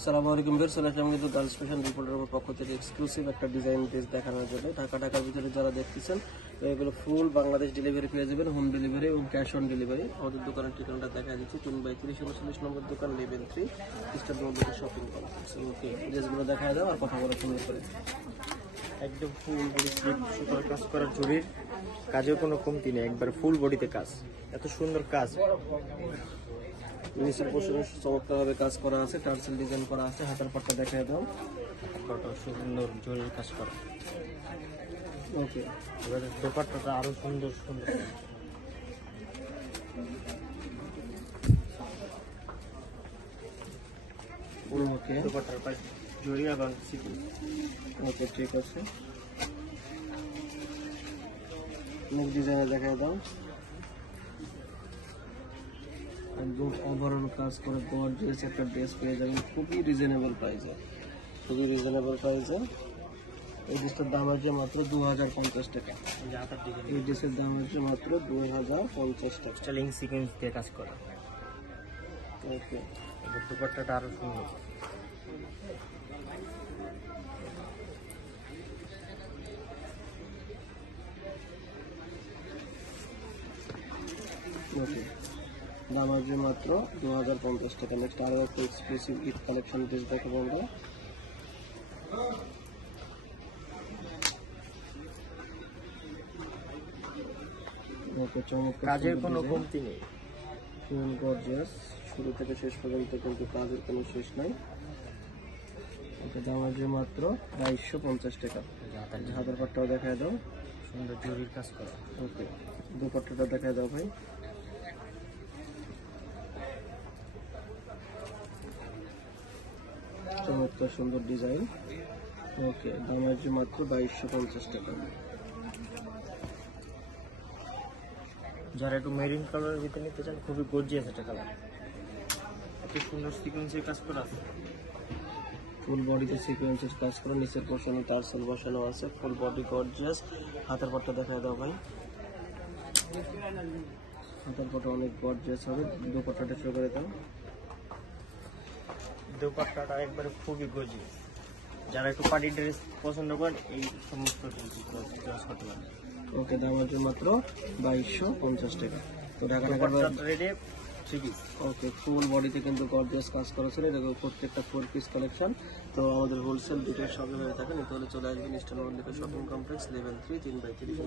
আসসালামু আলাইকুম ভিউয়ার্স, আমি কিন্তু গার্লস ফ্যাশন রিপোর্টারের পক্ষ থেকে এক্সক্লুসিভ একটা ডিজাইন ড্রেস দেখানোর জন্য ঢাকার ভিতরে যারা দেখতেছেন তো এগুলো ফুল বাংলাদেশ ডেলিভারি পেয়ে যাবেন, হোম ডেলিভারি এবং ক্যাশ অন ডেলিভারি। আমাদের দোকানের ঠিকানাটা দেখা দিচ্ছি 3/30 39 দোকান, level 3, eastern Mallika shopping complex. Okay, ড্রেসগুলো দেখা দাও আর কথা বলা সুন্দর করে। একদম ফুল বডি স্লিপ সুতার কাজ করা, জরির কাজের কোনো কমতি নেই, একবার ফুল বডিতে কাজ, এত সুন্দর কাজ। নিচের পোর্শনে চমৎকারভাবে কাজ করা আছে, টার্সেল ডিজাইন করা আছে। হাতার পাটটা দেখা দাও, কত সুন্দর জরির কাজ করা। ওকে, এবার দোপাট্টাটা আরো সুন্দর সুন্দর। ওকে, দোপাট্টার পাশ জরি এবং সিটি। ওকে, ঠিক আছে। নেক্সট ডিজাইনে দেখা দাও, একদম ওভারঅল কাজ করে গর্জিয়াস একটা ড্রেস পেয়ে যাবেন খুবই রিজনেবল প্রাইসে, এই ড্রেসটার দাম আছে মাত্র 2050 টাকা। এই ড্রেসের দাম আছে মাত্র 2050 টাকা। স্টাইলিং সিকোয়েন্স দিয়ে কাজ করা। ওকে, এবার দোপাট্টাটা আরো সুন্দর। ওকে, দাম আছে মাত্র 2050 টাকা। নেক্সট আরও একটা এক্সক্লুসিভ ঈদ কালেকশন ড্রেস দেখাবো আমরা। ওকে, চমৎকার কাজের কোনো কমতি নেই, ফুল গর্জিয়াস, শুরু থেকে শেষ পর্যন্ত কিন্তু কাজের কোনো শেষ নাই। ওকে, দাম আছে মাত্র 2250 টাকা। হাতের পাটটাও দেখায় দাও, সুন্দর জরির কাজ করা। ওকে, দুপাট্টাটা দেখায় দাও ভাই। চমৎকার সুন্দর ডিজাইন। ওকে, দাম আছে মাত্র 2250 টাকা। যারা একটু মেরিন কালারের ভিতরে নিতে চান, খুবই গর্জিয়াস একটা কালার, এত সুন্দর সিকোয়েন্সের কাজ করা আছে। ফুল বডিতে সিকোয়েন্সের কাজ করে, নিচের পোর্শনে টার্সেল বসানো আছে, ফুল বডি গর্জিয়াস। হাতের পাটটা দেখায় দাও ভাই। হাতের পাটটা অনেক গর্জিয়াস হবে। দুপাট্টাটা শুরু করে দাও। দোপাট্টাটা একবারে খুবই গর্জিয়াস, যারা একটু পার্টি ড্রেস পছন্দ করেন এই সমস্ত ড্রেস করতে পারেন। ওকে, দাম আছে মাত্র 2250 টাকা। তো ঢাকা রেডি 3 পিস। ওকে, ফুল বডিতে কিন্তু গর্জিয়াস কাজ করা ছিল, এটা প্রত্যেকটা 4 পিস কালেকশন। তো আমাদের হোলসেল ডিটেলস সবই হয়ে থাকে, তাহলে চলে আসবেন eastern Mallika shopping complex, level 3, 3/30।